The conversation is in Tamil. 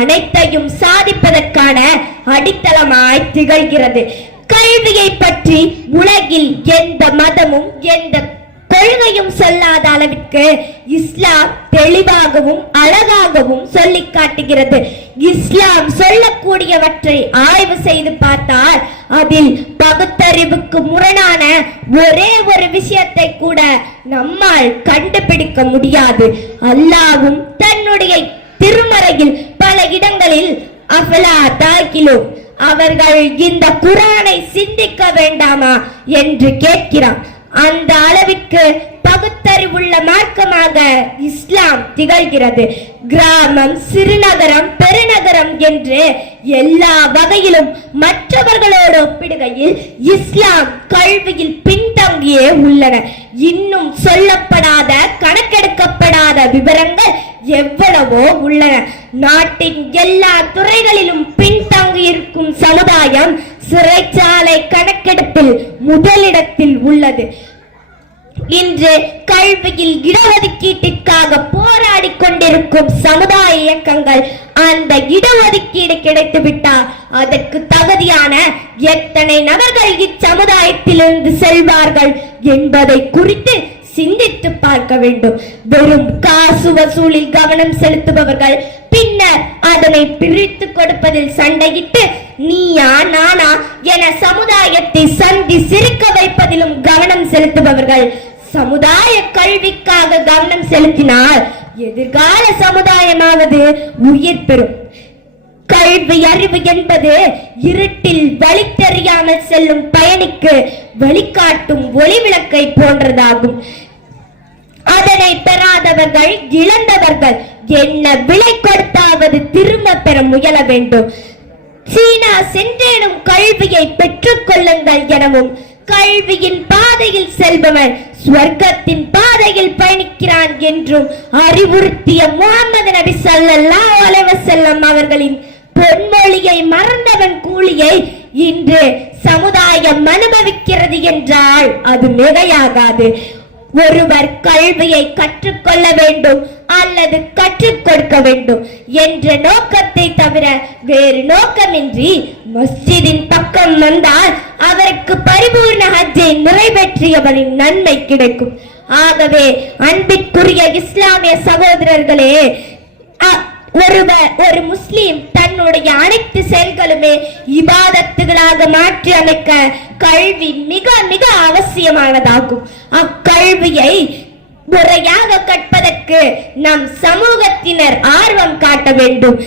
அனைத்தையும் சாதிப்பதற்கான அடித்தளமாய் திகழ்கிறது. கல்வியை பற்றி உலகில் எந்த மதமும் எந்த கொள்கையும் சொல்லாத அளவிற்கு இஸ்லாம் தெளிவாகவும் அழகாகவும் சொல்லி காட்டுகிறது. இஸ்லாம் சொல்லக்கூடியவற்றை ஆய்வு செய்து பார்த்தால் அதில் பகுத்தறிவுக்கு முரணான ஒரே ஒரு விஷயத்தை கூட நம்மால் கண்டுபிடிக்க முடியாது. அல்லாஹ்வும் தன்னுடைய திருமறையில் பல இடங்களில் அஃபலா தாக்கிலூன், அவர்கள் இந்த குர்ஆனை சிந்திக்க வேண்டாமா என்று கேட்கிறார். அந்த அளவிற்கு பகுத்தறிவுள்ள மார்க்கமாக இஸ்லாம் திகழ்கிறது. கிராமம், சிறுநகரம், பெருநகரம் என்று எல்லா வகையிலும் மற்றவர்களோடு ஒப்பிடுகையில் இஸ்லாம் கல்வியில் பின்தங்கியே உள்ளன. இன்னும் சொல்லப்படாத, கணக்கெடுக்கப்படாத விவரங்கள் எவ்வளவோ உள்ளன. நாட்டின் எல்லா துறைகளிலும் பின்தங்கி இருக்கும் சமுதாயம் சிறைச்சாலை கணக்கெடுப்பில் முதலிடத்தில் உள்ளது. இன்று கல்வியில் இடஒதுக்கீட்டிற்காக போராடி கொண்டிருக்கும் சமுதாய இயக்கங்கள் அந்த இடஒதுக்கீடு கிடைத்துவிட்டால் அதற்கு தகுதியான எத்தனை நபர்கள் இச்சமுதாயத்திலிருந்து செல்வார்கள் என்பதை குறித்து சிந்தித்து பார்க்க வேண்டும். வெறும் காசு வசூலில் கவனம் செலுத்துபவர்கள் பின்னர் அதனை பிரித்து கொடுப்பதில் சண்டையிட்டு நீயா நானா என சமுதாயத்தை சந்தி சிரிக்க வைப்பதிலும் கவனம் செலுத்துபவர்கள் சமுதாய கல்விக்காக கவனம் செலுத்தினால் எதிர்கால சமுதாயமாவது உயிர் பெறும். கல்வி அறிவு என்பது இருட்டில் வழி தெரியாமல் செல்லும் பயணிக்கு வழிகாட்டும் ஒளி விளக்கை போன்றதாகும். அதனை பெறாதவர்கள் இழந்தவர்கள், என்ன விலை கொடுத்தாவது திரும்ப பெற முயல வேண்டும். சீனா சென்றேனும் கல்வியை பெற்றுக் கொள்ளுங்கள் எனவும், கல்வியின் பாதையில் செல்பவன் ஸ்வர்க்கத்தின் பாதையில் பயணிக்கிறான் என்றும் அறிவுறுத்திய முஹம்மது நபி ஸல்லல்லாஹு அலைஹி வஸல்லம் அவர்களின் பொன்மொழியை மறந்தவன் கூலியை இன்று சமுதாயம் அனுபவிக்கிறது என்றால் அது மிகையாகாது. ஒருவர் கல்வியை கற்றுக்கொள்ள வேண்டும் அல்லது கற்றுக் கொடுக்க வேண்டும் என்ற நோக்கத்தை தவிர வேறு நோக்கமின்றி மஸ்ஜிதின் பக்கம் வந்தால் அவருக்கு பரிபூர்ண ஹஜ்ஜை நிறைவேற்றியவரின் நன்மை கிடைக்கும். ஆகவே அன்பிற்குரிய இஸ்லாமிய சகோதரர்களே, ஒரு முஸ்லிம் தன்னுடைய அனைத்து செயல்களுமே இபாதத்துகளாக மாற்றி அமைக்க கல்வி மிக மிக அவசியமானதாகும். அக்கல்வியை முறையாக கற்பதற்கு நம் சமூகத்தினர் ஆர்வம் காட்ட வேண்டும்.